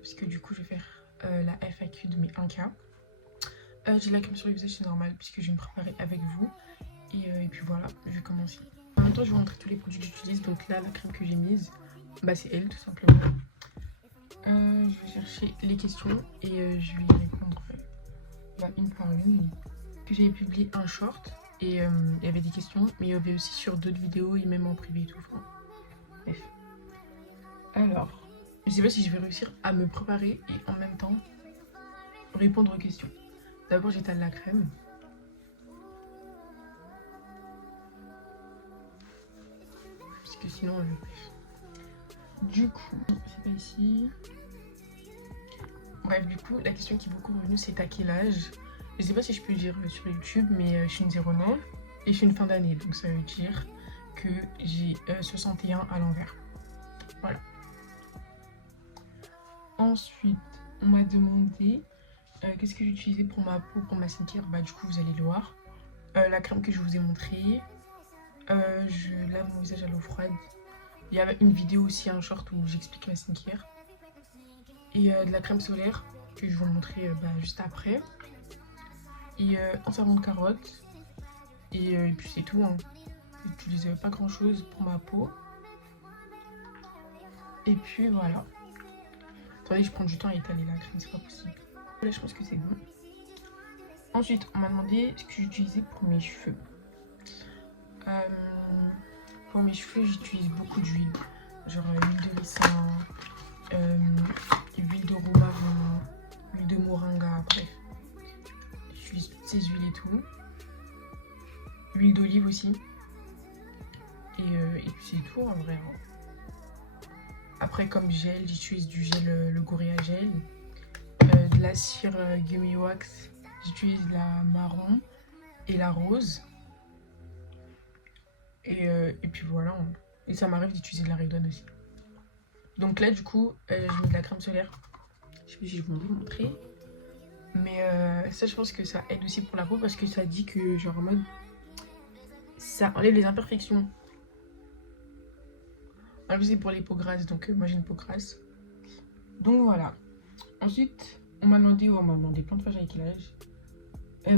parce que du coup je vais faire la FAQ de mes 1K. J'ai la crème sur le visage, c'est normal puisque je vais me préparer avec vous. Et puis voilà, je vais commencer. En même temps, je vais vous montrer tous les produits que j'utilise. Donc là, la crème que j'ai mise, bah c'est elle tout simplement. Je vais chercher les questions et je vais y répondre une par une. Que j'avais publié un short et il y avait des questions, mais il y avait aussi sur d'autres vidéos et même en privé et tout. Enfin, bref. Alors, je sais pas si je vais réussir à me préparer et en même temps répondre aux questions. D'abord, j'étale la crème. Parce que sinon, du coup, c'est pas ici. Bref, du coup, la question qui est beaucoup revenue, c'est à quel âge? Je sais pas si je peux le dire sur YouTube, mais je suis une 09 et je suis une fin d'année. Donc ça veut dire que j'ai 61 à l'envers. Voilà. Ensuite, on m'a demandé qu'est-ce que j'utilisais pour ma peau, pour ma skincare. Bah du coup, vous allez le voir. La crème que je vous ai montrée. Je lave mon visage à l'eau froide. Il y a une vidéo aussi, un short où j'explique ma skincare. Et de la crème solaire que je vais vous montrer juste après. Et un savon de carotte. Et puis c'est tout. Hein. J'utilise pas grand chose pour ma peau. Et puis voilà. Attendez, je prends du temps à étaler la crème, c'est pas possible. Là, je pense que c'est bon. Ensuite, on m'a demandé ce que j'utilisais pour mes cheveux. Pour mes cheveux, j'utilise beaucoup d'huile. Genre huile de ricin, huile de romarin, huile de moringa, bref. J'utilise toutes ces huiles et tout. Huile d'olive aussi. Et puis c'est tout en vrai. Après, comme gel, j'utilise du gel, le Gorilla Gel. De la cire Gummy Wax, j'utilise la marron et la rose. Et puis voilà. Et ça m'arrive d'utiliser de la Revlon aussi. Donc là, du coup, j'ai mis de la crème solaire. Je sais pas si je vais vous montrer. Mais ça, je pense que ça aide aussi pour la peau parce que ça dit que, genre en mode, ça enlève les imperfections. Alors, c'est pour les peaux grasses, donc moi j'ai une peau grasse. Donc voilà. Ensuite, on m'a demandé plein de fois j'avais quel âge.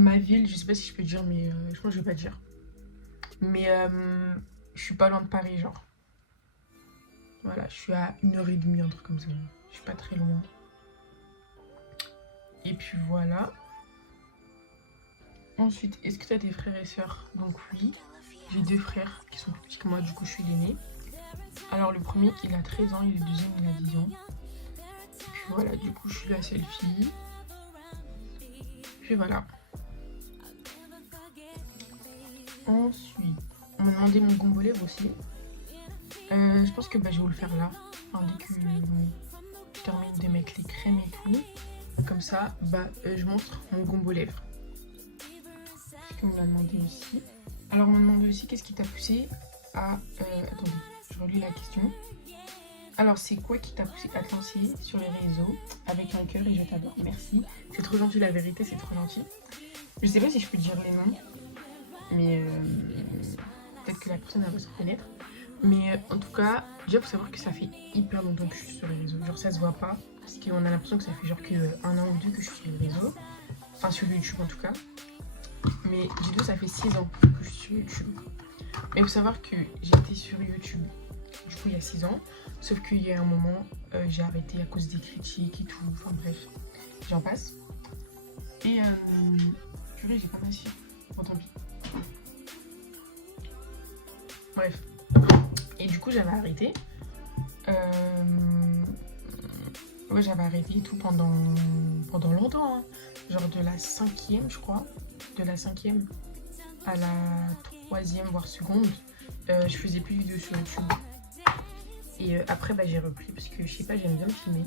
Ma ville, je sais pas si je peux dire, mais je pense que je vais pas dire. Mais je suis pas loin de Paris, genre. Voilà, je suis à 1h30, un truc comme ça. Je suis pas très loin. Et puis voilà. Ensuite, est-ce que tu as des frères et sœurs? Donc oui, j'ai 2 frères qui sont plus petits que moi, du coup je suis l'aînée. Alors le premier, il a 13 ans et le deuxième, il a 10 ans. Et puis voilà, du coup je suis la seule fille. Puis voilà. Ensuite, on m'a demandé mon gombo lèvres aussi. Je pense que je vais vous le faire là. Enfin, dès que je termine de mettre les crèmes et tout. Comme ça, je montre mon gombo lèvres. Ce qu'on m'a demandé aussi. Alors, on m'a demandé aussi qu'est-ce qui t'a poussé à... attendez, je relis la question. Alors, c'est quoi qui t'a poussé à te lancer sur les réseaux avec un cœur et je t'adore? Merci. C'est trop gentil, la vérité, c'est trop gentil. Je sais pas si je peux dire les noms, mais peut-être que la personne va se reconnaître. Mais en tout cas, déjà, faut savoir que ça fait hyper longtemps que je suis sur les réseaux. Genre, ça se voit pas, parce qu'on a l'impression que ça fait genre que 1 an ou 2 que je suis sur les réseaux. Enfin, sur YouTube en tout cas. Mais j'ai dit, ça fait 6 ans que je suis sur YouTube. Mais il faut savoir que j'étais sur YouTube, du coup, il y a 6 ans. Sauf qu'il y a un moment, j'ai arrêté à cause des critiques et tout. Enfin, bref, j'en passe. Et, purée, j'ai pas ma cire. Bon, tant pis. Bref. Et du coup, j'avais arrêté. Ouais, j'avais arrêté et tout pendant longtemps. Hein. Genre de la 5e, je crois. De la 5e à la 3e, voire seconde. Je faisais plus de vidéos sur YouTube. Et après, j'ai repris parce que, je sais pas, j'aime bien me filmer.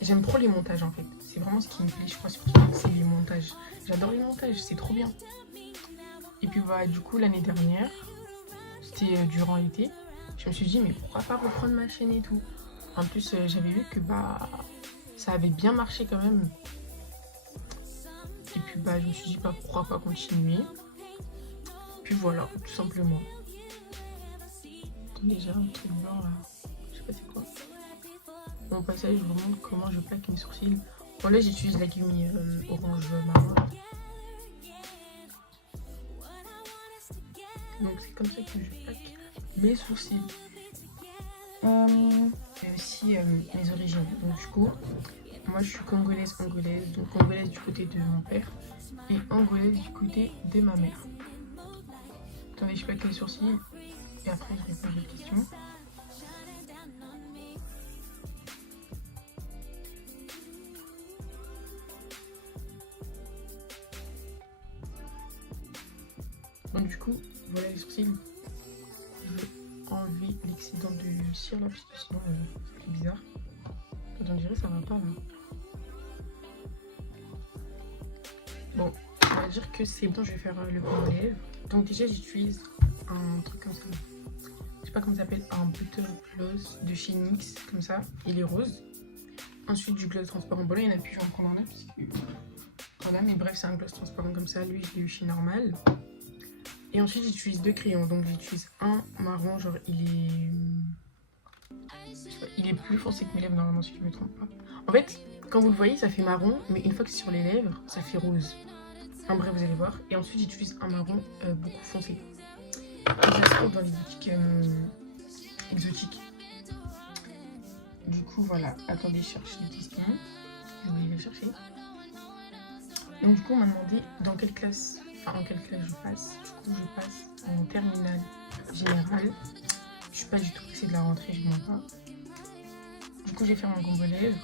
J'aime trop les montages, en fait. C'est vraiment ce qui me plaît, je crois, sur TikTok, c'est les montages. J'adore les montages, c'est trop bien. Et puis, voilà, du coup, l'année dernière, c'était durant l'été, je me suis dit, mais pourquoi pas reprendre ma chaîne et tout. En plus, j'avais vu que ça avait bien marché quand même. Et puis je me suis dit, pourquoi pas continuer. Puis voilà, tout simplement. Attendez, j'ai un truc blanc là. Je sais pas c'est quoi. Bon, au passage, je vous montre comment je plaque mes sourcils. Bon, là, j'utilise la gummy orange marron. Donc, c'est comme ça que je plaque mes sourcils. Et aussi mes origines. Donc, du coup, moi, je suis congolaise, donc congolaise du côté de mon père et angolaise du côté de ma mère. Attendez, je plaque les sourcils et après, je réponds à vos questions. Donc du coup, voilà les sourcils. Je vais enlever l'excédent de cire là, parce que sinon ça fait bizarre. Quand on dirait ça va pas là. Bon, on va dire que c'est bon, je vais faire le blanc des lèvres. Donc déjà j'utilise un truc comme ça. Je sais pas comment ça s'appelle, un butter gloss de chez NYX, comme ça. Il est rose. Ensuite du gloss transparent. Bon là il y en a plus, je vais en prendre un là. Parce que... Voilà, mais bref, c'est un gloss transparent comme ça. Lui, je l'ai eu chez Normal. Et ensuite, j'utilise 2 crayons. Donc, j'utilise un marron, genre il est plus foncé que mes lèvres, normalement, si je ne me trompe pas. En fait, quand vous le voyez, ça fait marron, mais une fois que c'est sur les lèvres, ça fait rose. En bref, vous allez voir. Et ensuite, j'utilise un marron beaucoup foncé. Et ça se trouve dans les boutiques exotiques. Du coup, voilà. Attendez, je cherche les questions. Je vais les chercher. Donc, du coup, on m'a demandé dans quelle classe, enfin, en quelle classe je passe. Du coup, je passe en terminale générale. Je suis pas du tout pressée de la rentrée, je ne mens pas. Du coup, j'ai fait mon combo lèvres.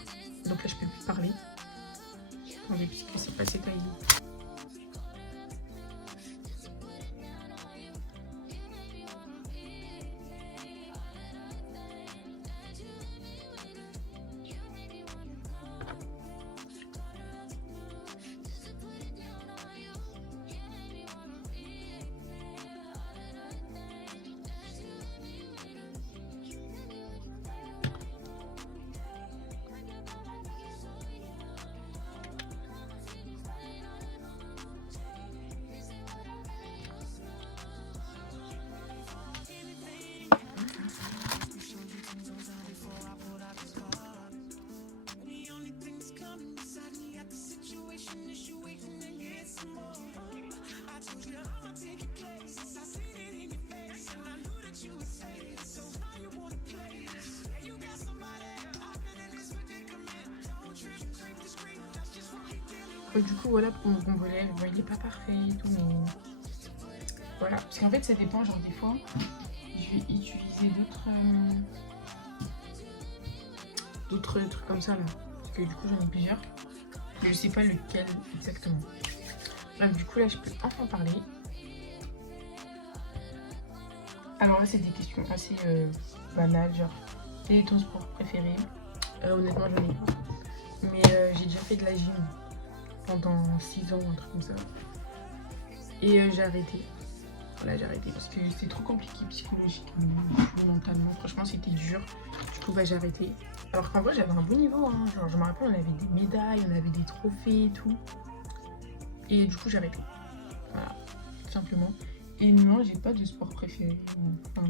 Donc là, je peux plus parler. Attendez, puisque c'est pas assez taillé. Du coup, voilà pour mon combo lèvres. Bon, il est pas parfait et tout, mais voilà. Parce qu'en fait, ça dépend. Genre, des fois, je vais utiliser d'autres trucs comme ça là. Parce que du coup, j'en ai plusieurs. Je sais pas lequel exactement. Bref, du coup, là, je peux enfin parler. Alors là, c'est des questions assez banales. Genre, quel est ton sport préféré? Honnêtement, j'en ai pas. Mais j'ai déjà fait de la gym pendant 6 ans, un truc comme ça. Et j'ai arrêté. Voilà, j'ai arrêté parce que c'était trop compliqué psychologiquement, mentalement. Franchement, c'était dur. Du coup, bah, j'ai arrêté. Alors qu'en vrai, j'avais un bon niveau. Hein. Genre, je me rappelle, on avait des médailles, on avait des trophées et tout. Et du coup, j'ai arrêté. Voilà, tout simplement. Et non, j'ai pas de sport préféré. Enfin...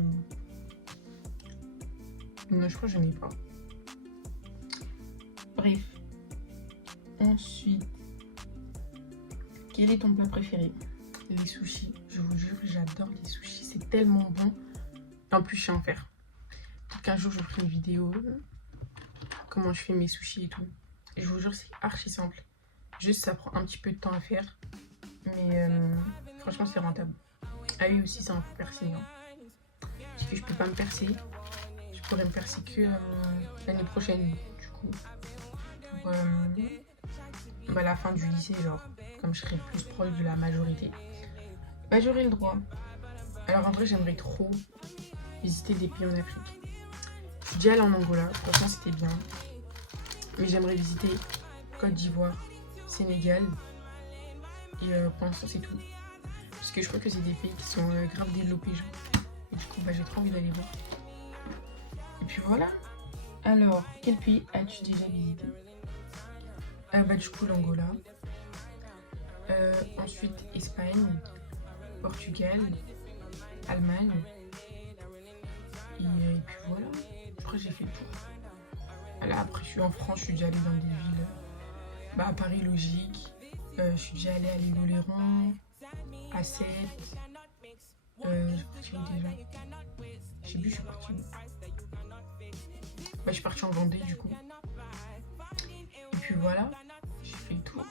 Non, je crois que je n'ai pas. Bref. Ensuite, quel est ton plat préféré? Les sushis. Je vous jure, j'adore les sushis. C'est tellement bon. En plus, je sais en faire. Donc un jour, je ferai une vidéo comment je fais mes sushis et tout. Et je vous jure, c'est archi simple. Juste, ça prend un petit peu de temps à faire. Mais franchement, c'est rentable. Ah oui, aussi, c'est un peu percé. Hein. Parce que je peux pas me percer. Je pourrais me percer que l'année prochaine, du coup. Pour bah, la fin du lycée, genre. Comme je serai plus proche de la majorité. Bah, j'aurai le droit. Alors, en vrai, j'aimerais trop visiter des pays en Afrique. Je suis déjà allée en Angola. Franchement, c'était bien. Mais j'aimerais visiter Côte d'Ivoire, Sénégal. Et pour l'instant, c'est tout. Parce que je crois que c'est des pays qui sont grave développés, genre. Et du coup, bah, j'ai trop envie d'aller voir. Et puis voilà. Alors, quel pays as-tu déjà visité? Bah, du coup, l'Angola. Ensuite, Espagne, Portugal, Allemagne. Et puis voilà. Je crois que j'ai fait le tour. Là, après, je suis en France, je suis déjà allée dans des villes. Bah, à Paris, logique. Je suis déjà allée à l'île Oléron, à Sète. Je suis partie où déjà? Je sais plus, je suis partie où. Bah, je suis partie en Vendée, du coup. Et puis voilà, j'ai fait le tour.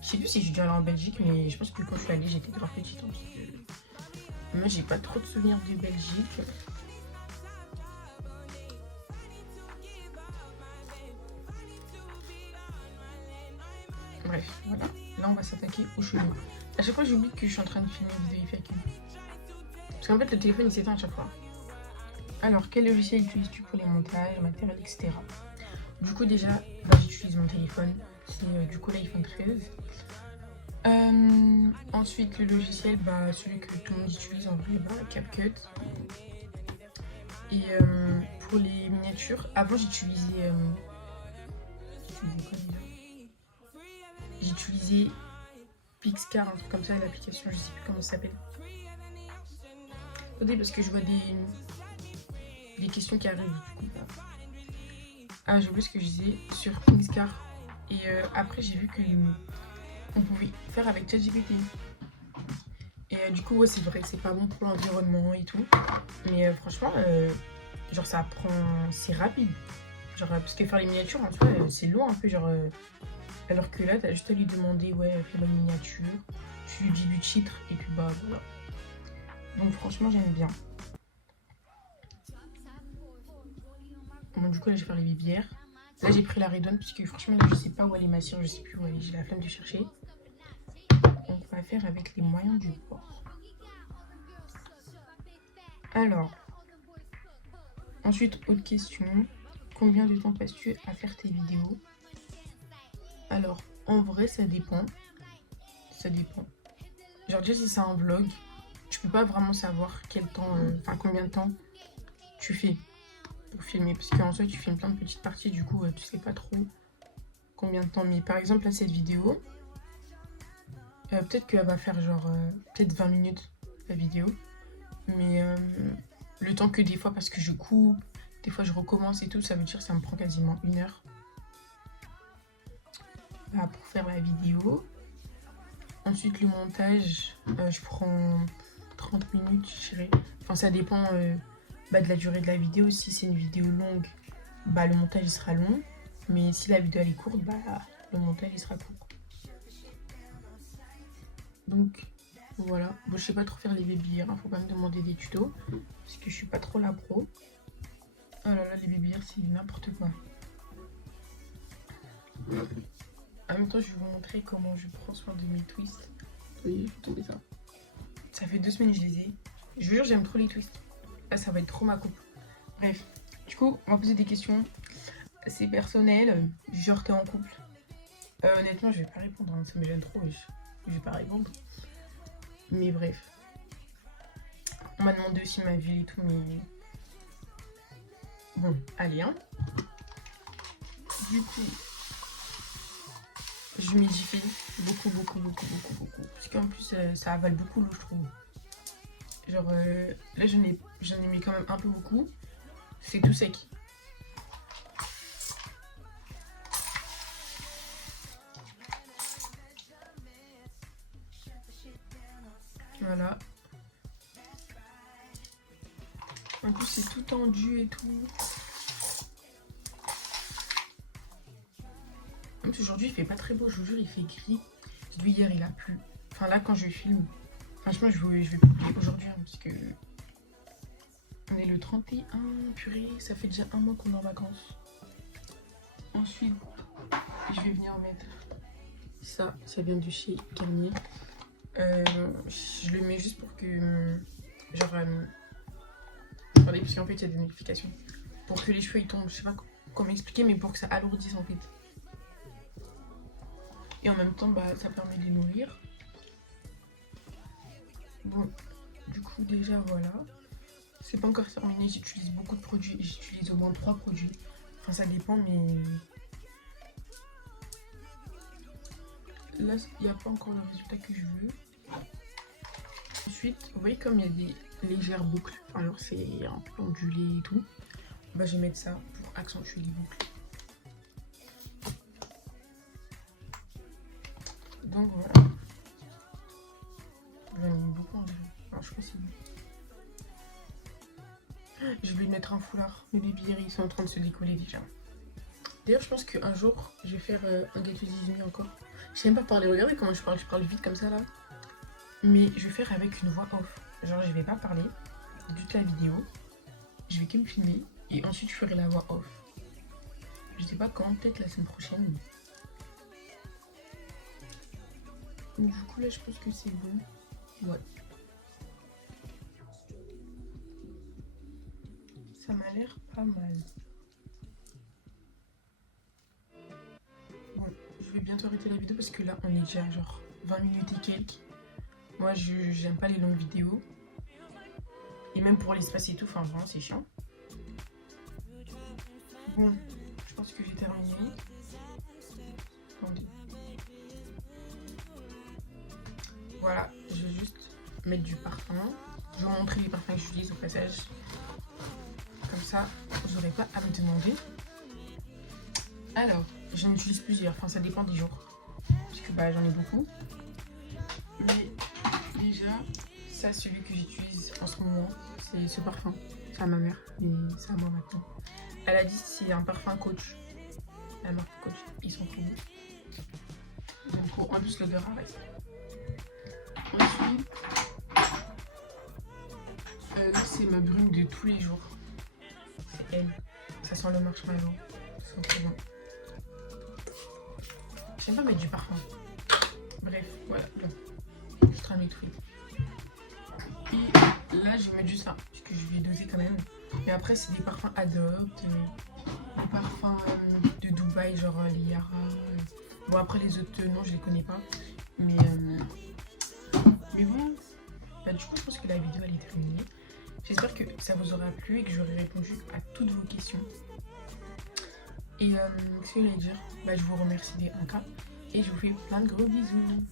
Je sais plus si je suis déjà allée en Belgique, mais je pense que quand je suis allée, j'étais grave petite. Hein, parce que moi, j'ai pas trop de souvenirs de Belgique. Bref, voilà. Là, on va s'attaquer aux cheveux. À chaque fois, j'oublie que je suis en train de filmer une vidéo FAQ. Parce qu'en fait, le téléphone, il s'éteint à chaque fois. Alors, quel logiciel utilises-tu pour les montages, matériel, etc. Du coup, déjà, bah, j'utilise mon téléphone. C'est du coup l'iPhone 13. Ensuite, le logiciel, bah, celui que tout le monde utilise en vrai, bah, CapCut. Et pour les miniatures, avant j'utilisais quoi déjà? J'utilisais Pixcar, un truc comme ça, l'application, je sais plus comment ça s'appelle. Attendez, parce que je vois des questions qui arrivent du coup. Ah, j'ai oublié ce que je disais sur Pixcar. Et après, j'ai vu qu'on pouvait faire avec ChatGPT. Et du coup, ouais, c'est vrai que c'est pas bon pour l'environnement et tout. Mais franchement, genre ça prend. C'est rapide. Genre, parce que faire les miniatures en soi, c'est long un peu. Genre, alors que là, t'as juste à lui demander, ouais, fais-moi une miniature. Tu lui dis du titre et puis bah voilà. Donc franchement, j'aime bien. Bon, du coup, là, je vais faire les bibières. Là, j'ai pris la Redone parce que franchement, là, je sais pas où aller ma cire, je sais plus où aller. J'ai la flemme de chercher. Donc, on va faire avec les moyens du bord. Alors, ensuite, autre question. Combien de temps passes-tu à faire tes vidéos? Alors, en vrai, ça dépend. Ça dépend. Genre, déjà, si c'est un vlog, tu peux pas vraiment savoir quel temps, enfin, combien de temps tu fais pour filmer. Parce qu'en soi, tu filmes plein de petites parties, du coup, tu sais pas trop combien de temps. Mais par exemple, là, cette vidéo, peut-être qu'elle va faire genre, peut-être 20 minutes, la vidéo. Mais le temps que des fois, parce que je coupe, des fois je recommence et tout, ça veut dire que ça me prend quasiment 1 heure pour faire la vidéo. Ensuite, le montage, je prends 30 minutes, je dirais. Enfin, ça dépend de la durée de la vidéo. Si c'est une vidéo longue, bah, le montage il sera long. Mais si la vidéo elle est courte, bah, le montage il sera court. Donc voilà. Bon, je sais pas trop faire les baby hein. Faut pas me demander des tutos. Parce que je suis pas trop la pro. Oh là là, les baby c'est n'importe quoi. En même temps, je vais vous montrer comment je prends soin de mes twists. Oui, je vais tomber ça. Ça fait 2 semaines que je les ai. Je vous jure, j'aime trop les twists. Là, ça va être trop ma coupe. Bref, du coup, on va poser des questions. C'est personnel. Genre, t'es en couple. Honnêtement, je vais pas répondre. Hein. Ça me gêne trop. Je vais pas répondre. Mais bref. On m'a demandé aussi ma vie et tout, mais... Bon, allez, hein. Du coup... j'humidifie beaucoup. Parce qu'en plus, ça avale beaucoup l'eau, je trouve. Genre, là, j'en ai mis quand même un peu beaucoup. C'est tout sec. Voilà. En plus, c'est tout tendu et tout. Même si aujourd'hui, il fait pas très beau, je vous jure, il fait gris. Depuis hier, il a plu. Enfin, là, quand je filme, franchement, je vais publier aujourd'hui, hein, parce que... On est le 31, purée, ça fait déjà 1 mois qu'on est en vacances. Ensuite, je vais venir mettre ça vient de chez Garnier. Je le mets juste pour que, genre, attendez, parce qu'en fait, il y a des notifications. Pour que les cheveux ils tombent, je sais pas comment expliquer, mais pour que ça alourdisse en fait. Et en même temps, bah, ça permet de les nourrir. Bon, du coup, déjà, voilà. C'est pas encore terminé, j'utilise beaucoup de produits. J'utilise au moins 3 produits. Enfin, ça dépend, mais... Là, il n'y a pas encore le résultat que je veux. Ensuite, vous voyez comme il y a des légères boucles. Alors, c'est un peu ondulé et tout. Bah, je vais mettre ça pour accentuer les boucles. Donc voilà. J'en ai mis beaucoup en vrai. Alors, je pense que c'est bon. Je vais mettre un foulard. Mes baby ils sont en train de se décoller déjà. D'ailleurs, je pense qu'un jour, je vais faire un gâteau d'Izumi encore. Je sais même pas parler. Regardez comment je parle vite comme ça là. Mais je vais faire avec une voix off. Genre, je vais pas parler de toute la vidéo. Je vais que me filmer et ensuite je ferai la voix off. Je sais pas quand, peut-être la semaine prochaine. Mais du coup, là, je pense que c'est bon. Ouais. Ça m'a l'air pas mal. Bon, je vais bientôt arrêter la vidéo parce que là, on est déjà genre 20 minutes et quelques. Moi, j'aime pas les longues vidéos. Et même pour l'espace et tout, enfin, vraiment, c'est chiant. Bon, je pense que j'ai terminé. Attendez. Voilà, je vais juste mettre du parfum. Je vais vous montrer les parfums que j'utilise au passage. Comme ça, vous n'aurez pas à me demander. Alors, j'en utilise plusieurs, enfin ça dépend des jours. Parce que bah, j'en ai beaucoup. Mais déjà, ça, celui que j'utilise en ce moment, c'est ce parfum. C'est à ma mère, mais c'est à moi maintenant. Elle a dit que c'est un parfum Coach. La marque Coach, ils sont trop beaux. Donc en plus l'odeur reste. Ensuite, c'est ma brume de tous les jours. C'est elle. Ça sent le marshmallow. C'est trop bon. J'aime pas mettre du parfum. Bref, voilà. Je traîne les trucs. Et là, je vais mettre juste ça. Parce que je vais doser quand même. Mais après, c'est des parfums Adopt. Des parfums de Dubaï, genre les Yara. Bon, après, les autres, non, je les connais pas. Mais voilà. Bah, du coup, je pense que la vidéo, elle est terminée. J'espère que ça vous aura plu et que j'aurai répondu à toutes vos questions. Et ce que je voulais dire, bah, je vous remercie des 1K et je vous fais plein de gros bisous.